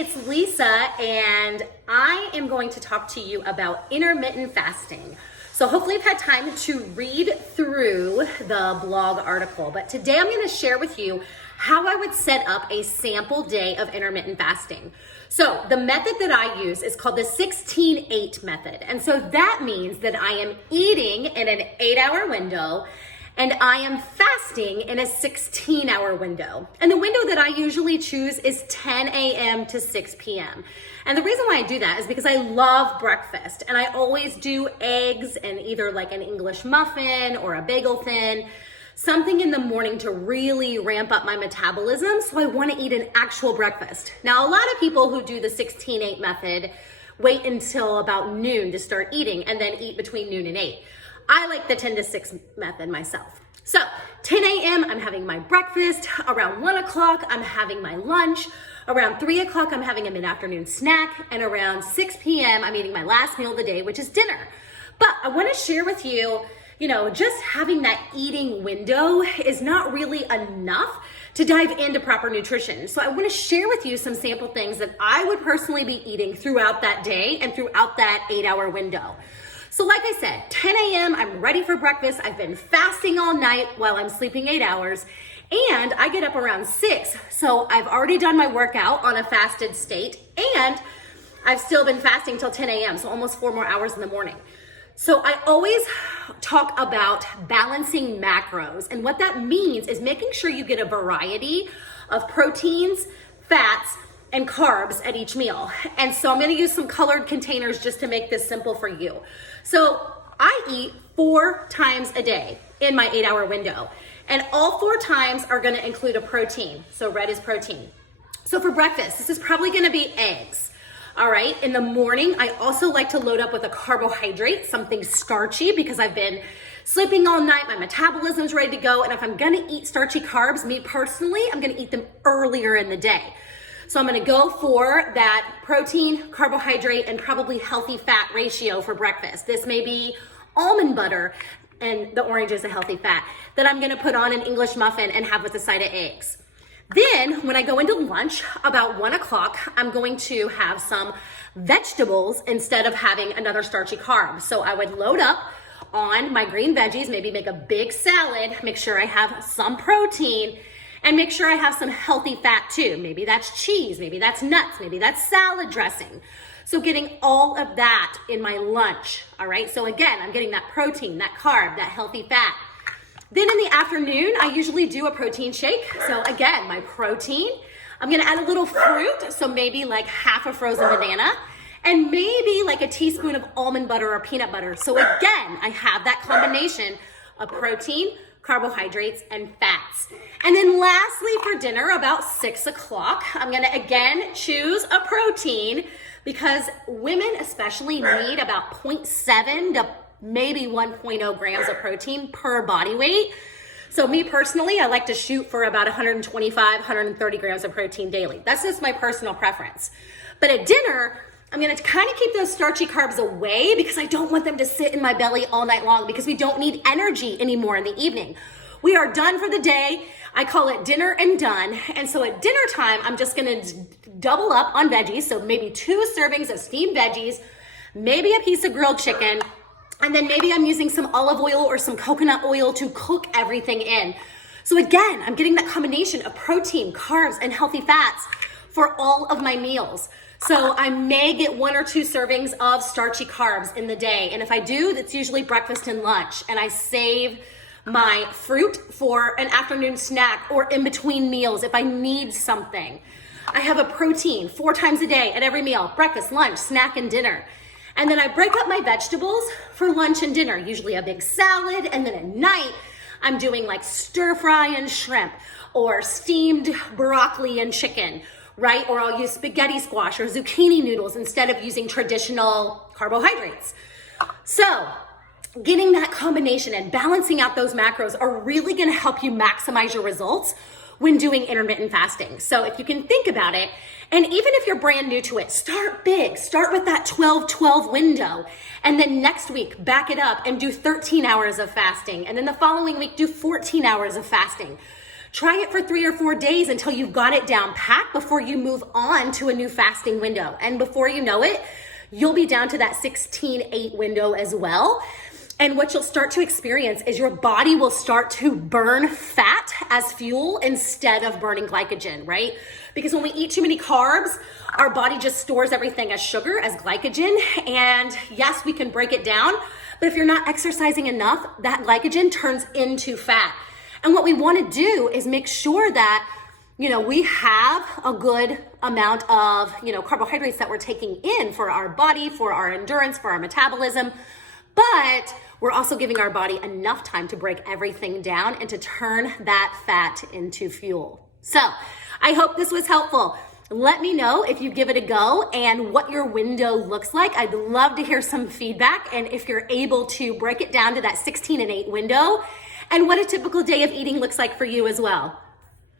it's Lisa, and I am going to talk to you about intermittent fasting. So hopefully you've had time to read through the blog article, but today I'm going to share with you how I would set up a sample day of intermittent fasting. So the method that I use is called the 16-8 method. And so that means that I am eating in an 8-hour window and I am fasting in a 16-hour window. And the window that I usually choose is 10 a.m. to 6 p.m. And the reason why I do that is because I love breakfast, and I always do eggs and either like an English muffin or a bagel thin, something in the morning to really ramp up my metabolism. So I want to eat an actual breakfast. Now, a lot of people who do the 16-8 method wait until about noon to start eating and then eat between noon and 8. I like the 10 to 6 method myself. So 10 a.m. I'm having my breakfast. Around 1 o'clock, I'm having my lunch. Around 3 o'clock, I'm having a mid-afternoon snack. And around 6 p.m., I'm eating my last meal of the day, which is dinner. But I want to share with you, just having that eating window is not really enough to dive into proper nutrition. So I want to share with you some sample things that I would personally be eating throughout that day and throughout that 8-hour window. So like I said, 10 a.m., I'm ready for breakfast. I've been fasting all night while I'm sleeping 8 hours, and I get up around 6. So I've already done my workout on a fasted state, and I've still been fasting till 10 a.m., so almost 4 more hours in the morning. So I always talk about balancing macros, and what that means is making sure you get a variety of proteins, fats, and carbs at each meal. And so I'm gonna use some colored containers just to make this simple for you. So I eat 4 times a day in my 8-hour window. And all 4 times are gonna include a protein. So red is protein. So for breakfast, this is probably gonna be eggs. All right, in the morning, I also like to load up with a carbohydrate, something starchy, because I've been sleeping all night, my metabolism's ready to go. And if I'm gonna eat starchy carbs, me personally, I'm gonna eat them earlier in the day. So I'm gonna go for that protein, carbohydrate, and probably healthy fat ratio for breakfast. This may be almond butter, and the orange is a healthy fat, that I'm gonna put on an English muffin and have with a side of eggs. Then when I go into lunch, about 1 o'clock, I'm going to have some vegetables instead of having another starchy carb. So I would load up on my green veggies, maybe make a big salad, make sure I have some protein, and make sure I have some healthy fat too. Maybe that's cheese, maybe that's nuts, maybe that's salad dressing. So getting all of that in my lunch, all right? So again, I'm getting that protein, that carb, that healthy fat. Then in the afternoon, I usually do a protein shake. So again, my protein, I'm gonna add a little fruit, so maybe like half a frozen banana, and maybe like a teaspoon of almond butter or peanut butter. So again, I have that combination of protein, carbohydrates, and fats. And then lastly, for dinner, about 6 o'clock, I'm gonna again choose a protein, because women especially need about 0.7 to maybe 1.0 grams of protein per body weight. So me personally, I like to shoot for about 125, 130 grams of protein daily. That's just my personal preference. But at dinner, I'm gonna kind of keep those starchy carbs away because I don't want them to sit in my belly all night long, because we don't need energy anymore in the evening. We are done for the day. I call it dinner and done. And so at dinner time, I'm just gonna double up on veggies. So maybe 2 servings of steamed veggies, maybe a piece of grilled chicken, and then maybe I'm using some olive oil or some coconut oil to cook everything in. So again, I'm getting that combination of protein, carbs, and healthy fats for all of my meals. So I may get 1 or 2 servings of starchy carbs in the day. And if I do, that's usually breakfast and lunch. And I save my fruit for an afternoon snack or in between meals if I need something. I have a protein 4 times a day at every meal: breakfast, lunch, snack, and dinner. And then I break up my vegetables for lunch and dinner, usually a big salad. And then at night, I'm doing like stir fry and shrimp, or steamed broccoli and chicken, right? Or I'll use spaghetti squash or zucchini noodles instead of using traditional carbohydrates. So getting that combination and balancing out those macros are really gonna help you maximize your results when doing intermittent fasting. So if you can think about it, and even if you're brand new to it, start big. Start with that 12-12 window. And then next week, back it up and do 13 hours of fasting. And then the following week, do 14 hours of fasting. Try it for 3 or 4 days until you've got it down pat before you move on to a new fasting window. And before you know it, you'll be down to that 16-8 window as well. And what you'll start to experience is your body will start to burn fat as fuel instead of burning glycogen, right? Because when we eat too many carbs, our body just stores everything as sugar, as glycogen. And yes, we can break it down, but if you're not exercising enough, that glycogen turns into fat. And what we want to do is make sure that, we have a good amount of, carbohydrates that we're taking in for our body, for our endurance, for our metabolism. But we're also giving our body enough time to break everything down and to turn that fat into fuel. So I hope this was helpful. Let me know if you give it a go and what your window looks like. I'd love to hear some feedback, and if you're able to break it down to that 16 and 8 window, and what a typical day of eating looks like for you as well.